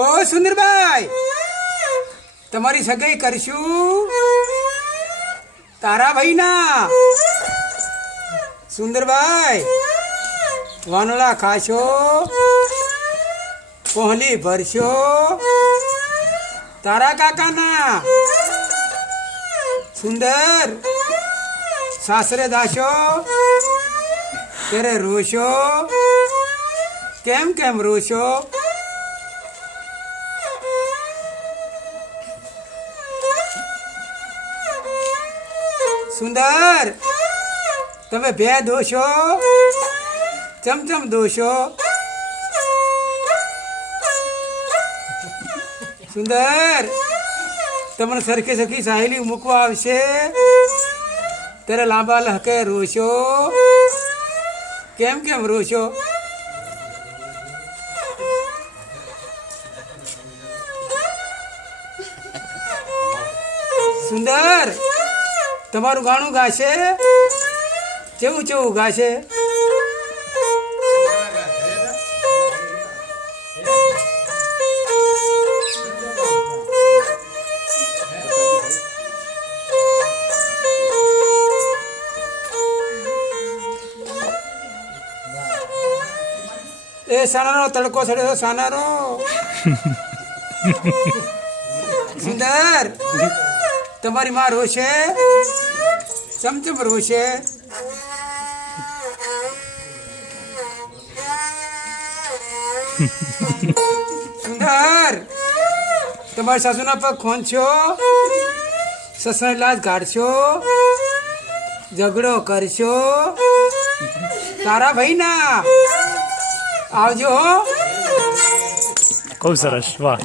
ઓ સુંદરભાઈ, તમારી સગાઈ કરશું તારા ભાઈના. સુંદરભાઈ, વાનોલા ખાશો, પહોલી ભરશો તારા કાકાના. સુંદર, સાસરે દાશો ત્યારે રોશો, કેમ કેમ રોશો? સુંદર, તમે બે દોશો, ચમચમ દોશો. સુંદર, તમને સરખી સરખી સાહેલી મૂકવા આવશે ત્યારે લાંબા લહકે રોશો, કેમ કેમ રોશો? સુંદર, તમારું ગાણું ગાશે, કેવું કેવું ગાશે? એ સાનાનો તડકો ચડ્યો, સાનાનો. સુંદર, તમારી માં રોશે, ચમચમ રોશે. સુંદર, તમારી સાસુના પગ ખોંચો, સસરા લાજ કાઢશો, ઝઘડો કરશો તારા ભાઈના. આવજો. ખૂબ સરસ, વાહ.